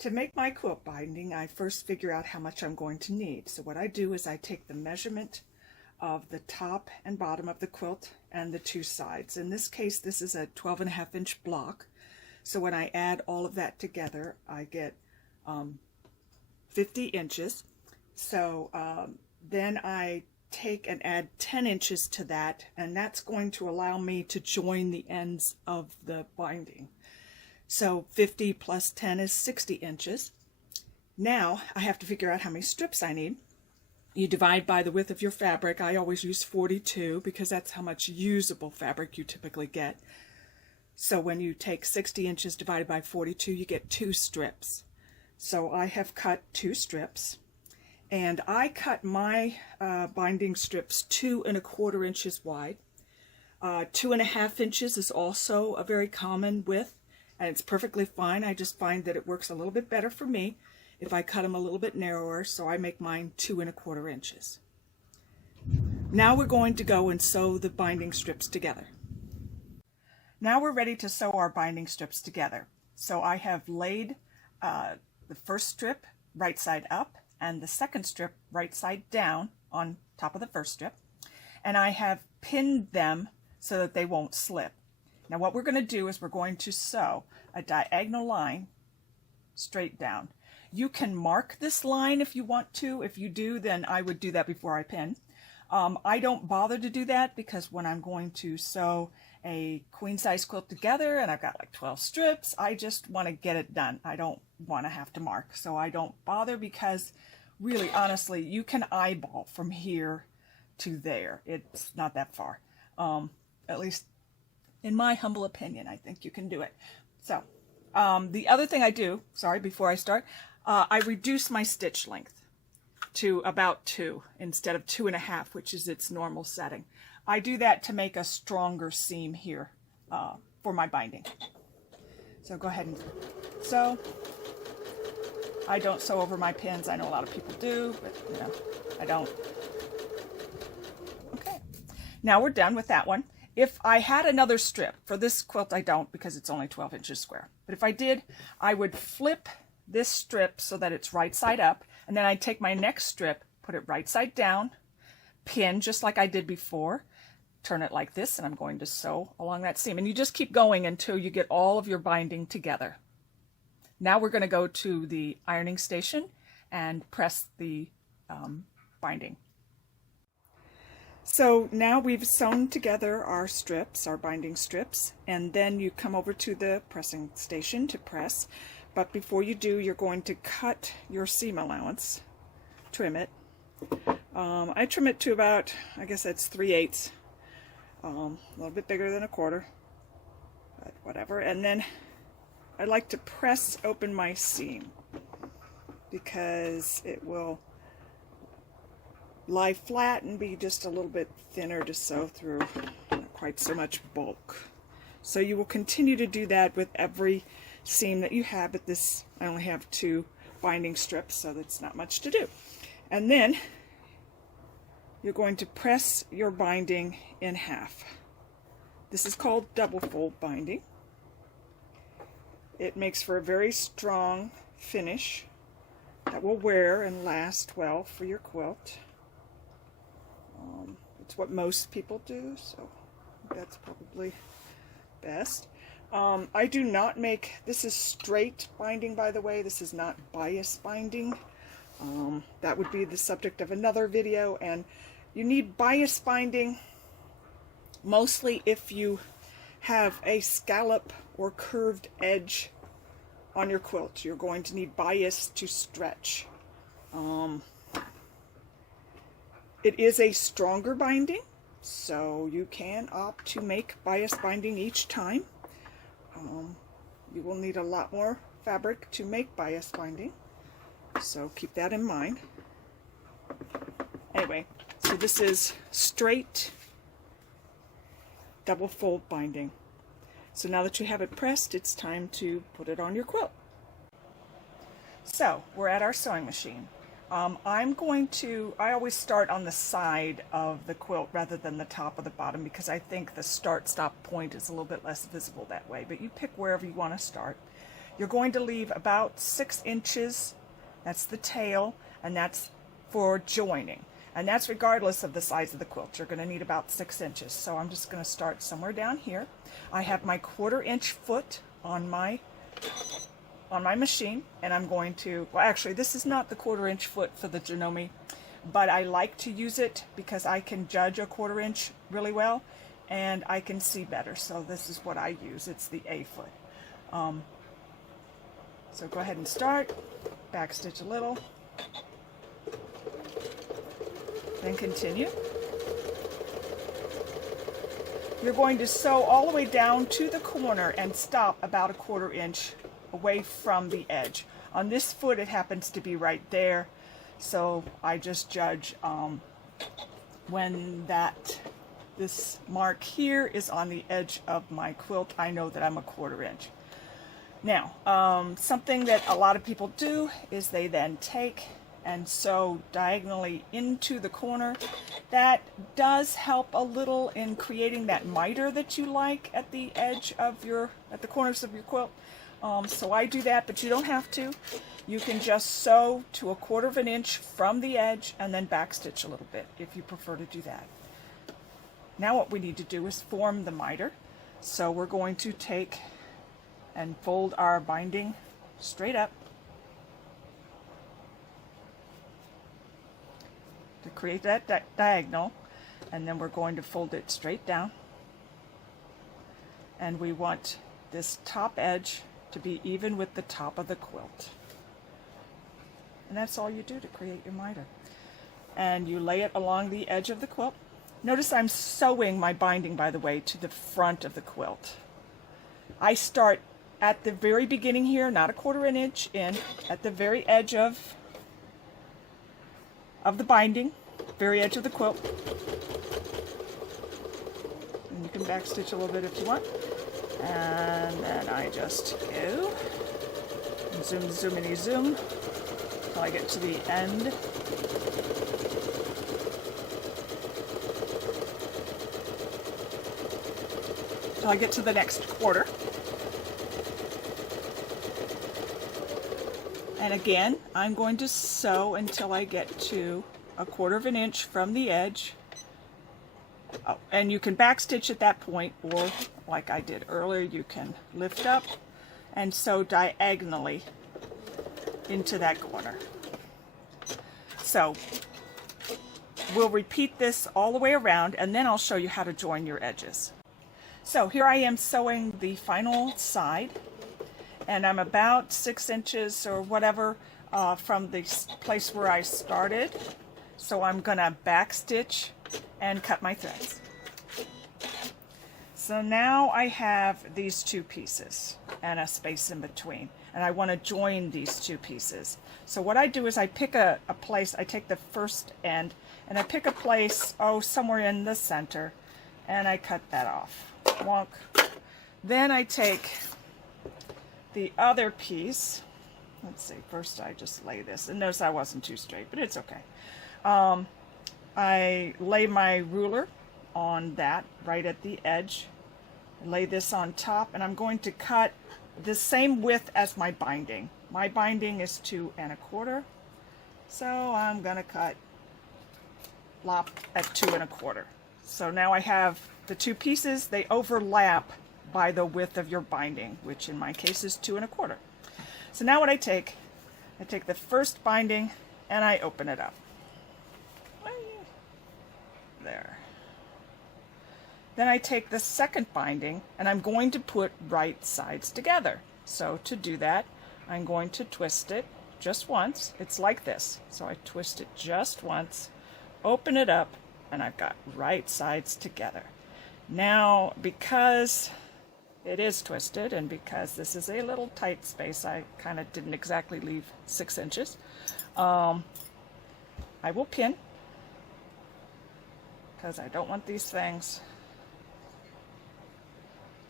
To make my quilt binding, I first figure out how much I'm going to need. So what I do is I take the measurement of the top and bottom of the quilt and the two sides. In this case, this is a 12.5-inch block. So when I add all of that together, I get 50 inches. So then I take and add 10 inches to that, and that's going to allow me to join the ends of the binding. So 50 plus 10 is 60 inches. Now I have to figure out how many strips I need. You divide by the width of your fabric. I always use 42 because that's how much usable fabric you typically get. So when you take 60 inches divided by 42, you get 2 strips. So I have cut 2 strips, and I cut my binding strips 2 1/4 inches wide. 2 1/2 inches is also a very common width, and it's perfectly fine. I just find that it works a little bit better for me if I cut them a little bit narrower, so I make mine 2 1/4 inches. Now we're going to go and sew the binding strips together. Now we're ready to sew our binding strips together. So I have laid the first strip right side up and the second strip right side down on top of the first strip, and I have pinned them so that they won't slip. Now what we're going to do is we're going to sew a diagonal line straight down. You can mark this line if you want to. If you do, then I would do that before I pin. I don't bother to do that because when I'm going to sew a queen size quilt together and I've got like 12 strips, I just want to get it done. I don't want to have to mark, so I don't bother, because really honestly you can eyeball from here to there. It's not that far, at least in my humble opinion. I think you can do it. So the other thing I do, sorry, before I start, I reduce my stitch length to about 2 instead of 2 1/2, which is its normal setting. I do that to make a stronger seam here for my binding. So go ahead and sew. I don't sew over my pins. I know a lot of people do, but you know, I don't. Okay, now we're done with that one. If I had another strip, for this quilt I don't because it's only 12 inches square, but if I did, I would flip this strip so that it's right side up, and then I'd take my next strip, put it right side down, pin just like I did before, turn it like this, and I'm going to sew along that seam. And you just keep going until you get all of your binding together. Now we're going to go to the ironing station and press the binding. So now we've sewn together our strips, our binding strips, and then you come over to the pressing station to press. But before you do, you're going to cut your seam allowance, trim it. I trim it to about, I guess that's 3/8, a little bit bigger than 1/4, but whatever. And then I like to press open my seam because it will lie flat and be just a little bit thinner to sew through, not quite so much bulk. So you will continue to do that with every seam that you have, but this, I only have 2 binding strips, so that's not much to do. And then you're going to press your binding in half. This is called double fold binding. It makes for a very strong finish that will wear and last well for your quilt. It's what most people do, so that's probably best. I do not make, this is straight binding, by the way. This is not bias binding. That would be the subject of another video, and you need bias binding mostly if you have a scallop or curved edge on your quilt. You're going to need bias to stretch. It is a stronger binding, so you can opt to make bias binding each time. You will need a lot more fabric to make bias binding, so keep that in mind. Anyway, so this is straight double fold binding. So now that you have it pressed, it's time to put it on your quilt. So we're at our sewing machine. I always start on the side of the quilt rather than the top or the bottom, because I think the start-stop point is a little bit less visible that way, but you pick wherever you want to start. you're going to leave about 6 inches. That's the tail, and that's for joining. And that's regardless of the size of the quilt. You're going to need about 6 inches. So I'm just going to start somewhere down here. I have my 1/4 inch foot on my machine, and I'm going to, well, actually this is not the 1/4 inch foot for the Janome, but I like to use it because I can judge a 1/4 inch really well and I can see better. So this is what I use. It's the A foot. So go ahead and start, backstitch a little, then continue. You're going to sew all the way down to the corner and stop about a 1/4 inch away from the edge. On this foot it happens to be right there, so I just judge when this mark here is on the edge of my quilt, I know that I'm a 1/4 inch. Now, something that a lot of people do is they then take and sew diagonally into the corner. That does help a little in creating that miter that you like at the edge of at the corners of your quilt. So I do that, but you don't have to. You can just sew to a 1/4 inch from the edge and then backstitch a little bit if you prefer to do that. Now what we need to do is form the miter. So we're going to take and fold our binding straight up to create that diagonal, and then we're going to fold it straight down, and we want this top edge to be even with the top of the quilt. And that's all you do to create your miter. And you lay it along the edge of the quilt. Notice I'm sewing my binding, by the way, to the front of the quilt. I start at the very beginning here, not a 1/4 inch in, at the very edge of the binding, very edge of the quilt. And you can backstitch a little bit if you want. And then I just go and zoom, zoomity, zoom until I get to the end. Till I get to the next 1/4. And again, I'm going to sew until I get to a 1/4 inch from the edge. Oh, and you can backstitch at that point, or like I did earlier, you can lift up and sew diagonally into that corner. So we'll repeat this all the way around, and then I'll show you how to join your edges. So here I am sewing the final side, and I'm about 6 inches or whatever from the place where I started. So I'm gonna backstitch and cut my threads. So now I have these 2 pieces and a space in between, and I want to join these 2 pieces. So what I do is I pick a place. I take the first end and I pick a place, somewhere in the center, and I cut that off. Wonk. Then I take the other piece. Let's see, first I just lay this, and notice I wasn't too straight, but it's okay. I lay my ruler on that right at the edge, lay this on top, and I'm going to cut the same width as my binding. My binding is 2 1/4, so I'm gonna cut lop at 2 1/4. So now I have the 2 pieces. They overlap by the width of your binding, which in my case is 2 1/4. So now what I take the first binding and I open it up. There. Then I take the second binding and I'm going to put right sides together. So to do that, I'm going to twist it just once. It's like this. So I twist it just once, open it up, and I've got right sides together. Now, because it is twisted and because this is a little tight space, I kind of didn't exactly leave 6 inches. I will pin, because I don't want these things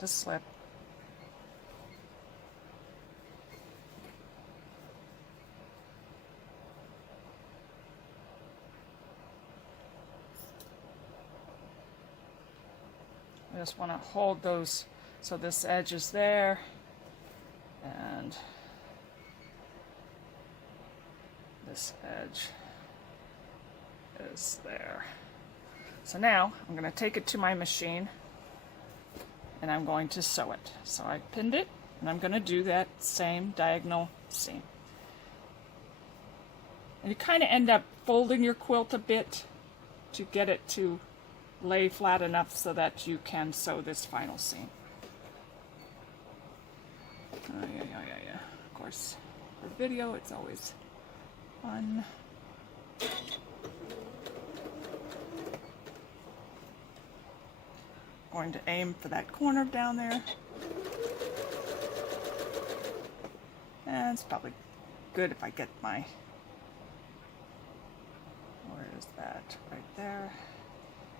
to slip. I just want to hold those so this edge is there, and and this edge is there. So now I'm going to take it to my machine and I'm going to sew it. So I pinned it and I'm going to do that same diagonal seam. And you kind of end up folding your quilt a bit to get it to lay flat enough so that you can sew this final seam. Yeah. Of course, for video, it's always fun. Going to aim for that corner down there. And it's probably good if I get my, where is that? Right there.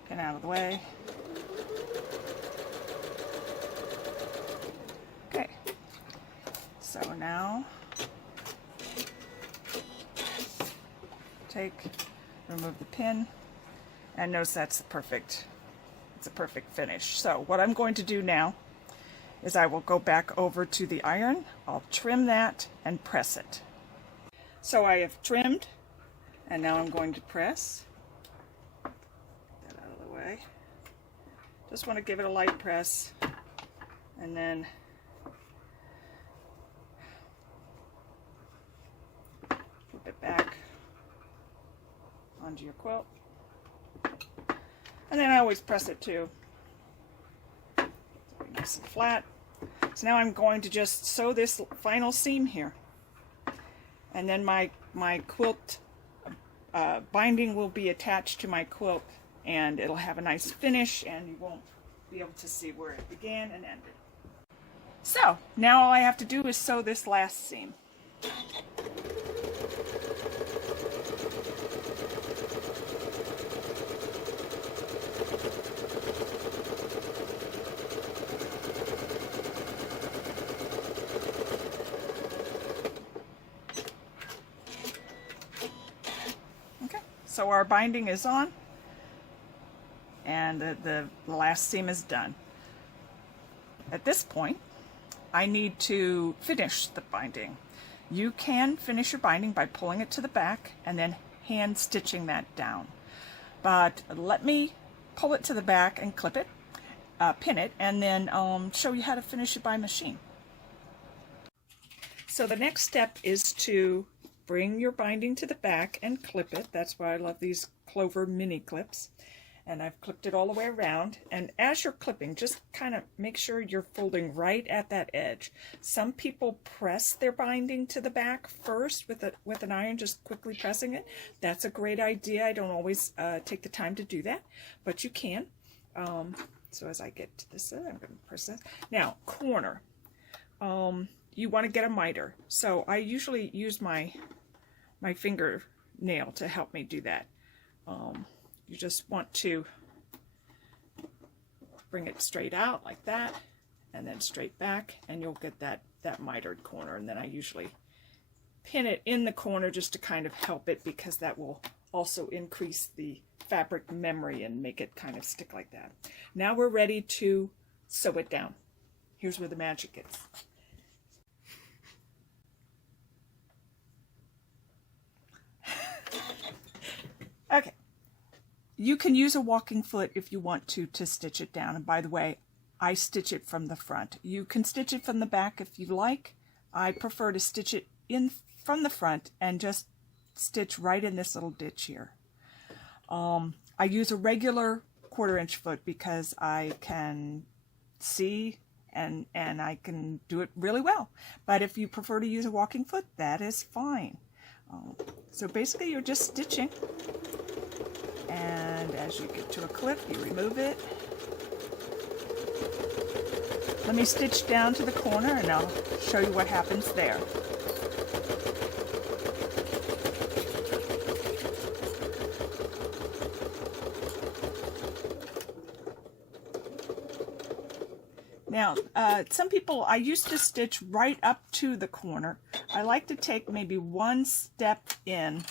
Get out of the way. Okay. So now remove the pin, and notice that's it's a perfect finish. So what I'm going to do now is I will go back over to the iron, I'll trim that and press it. So I have trimmed, and now I'm going to press. Get that out of the way. Just want to give it a light press, and then flip it back onto your quilt. And then I always press it too. Nice and flat. So now I'm going to just sew this final seam here. And then my quilt binding will be attached to my quilt, and it'll have a nice finish, and you won't be able to see where it began and ended. So now all I have to do is sew this last seam. So our binding is on, and the last seam is done. At this point, I need to finish the binding. You can finish your binding by pulling it to the back and then hand stitching that down. But let me pull it to the back and clip it, pin it, and then show you how to finish it by machine. So the next step is to bring your binding to the back and clip it. That's why I love these Clover mini clips. And I've clipped it all the way around. And as you're clipping, just kind of make sure you're folding right at that edge. Some people press their binding to the back first with an iron, just quickly pressing it. That's a great idea. I don't always take the time to do that, but you can. So as I get to this, I'm going to press this. Now, corner. You want to get a miter. So I usually use my fingernail to help me do that. You just want to bring it straight out like that, and then straight back, and you'll get that mitered corner. And then I usually pin it in the corner just to kind of help it, because that will also increase the fabric memory and make it kind of stick like that. Now we're ready to sew it down. Here's where the magic is. Okay, you can use a walking foot if you want to stitch it down. And by the way, I stitch it from the front. You can stitch it from the back if you like. I prefer to stitch it in from the front and just stitch right in this little ditch here. I use a regular 1/4 inch foot because I can see and I can do it really well. But if you prefer to use a walking foot, that is fine. So basically you're just stitching, and as you get to a clip, you remove it. Let me stitch down to the corner and I'll show you what happens there. Now, some people, I used to stitch right up to the corner. I like to take maybe one step in,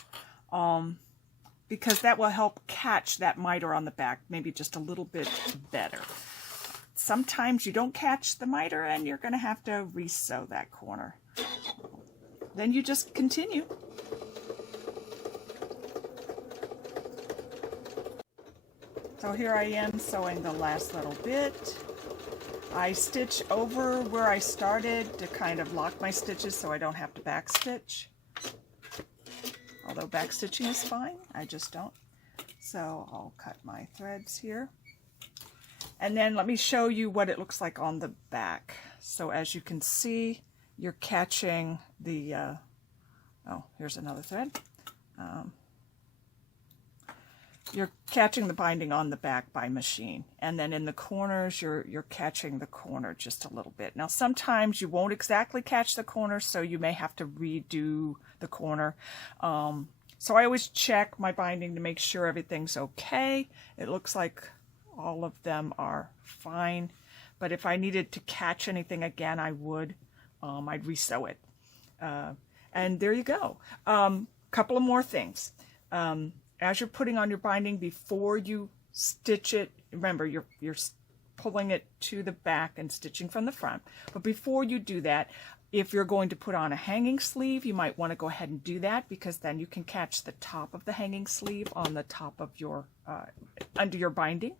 because that will help catch that miter on the back maybe just a little bit better. Sometimes you don't catch the miter and you're going to have to re-sew that corner. then you just continue. So here I am sewing the last little bit. I stitch over where I started to kind of lock my stitches so I don't have to backstitch. Although backstitching is fine, I just don't. So I'll cut my threads here. And then let me show you what it looks like on the back. So as you can see, you're catching the, oh, here's another thread. You're catching the binding on the back by machine. And then in the corners, you're catching the corner just a little bit. Now, sometimes you won't exactly catch the corner, so you may have to redo the corner. So I always check my binding to make sure everything's okay. It looks like all of them are fine. But if I needed to catch anything again, I would. I'd resew it. And there you go. Couple of more things. As you're putting on your binding, before you stitch it, remember you're pulling it to the back and stitching from the front. But before you do that, if you're going to put on a hanging sleeve, you might want to go ahead and do that, because then you can catch the top of the hanging sleeve on the top of your, under your binding.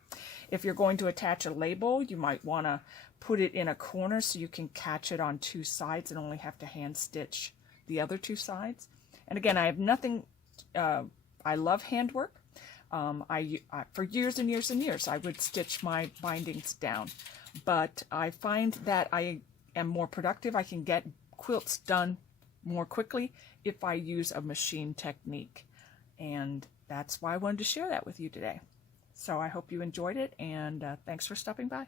If you're going to attach a label, you might want to put it in a corner so you can catch it on two sides and only have to hand stitch the other two sides. And again, I have nothing, I love handwork. For years and years and years, I would stitch my bindings down. But I find that I am more productive. I can get quilts done more quickly if I use a machine technique. And that's why I wanted to share that with you today. So I hope you enjoyed it, and thanks for stopping by.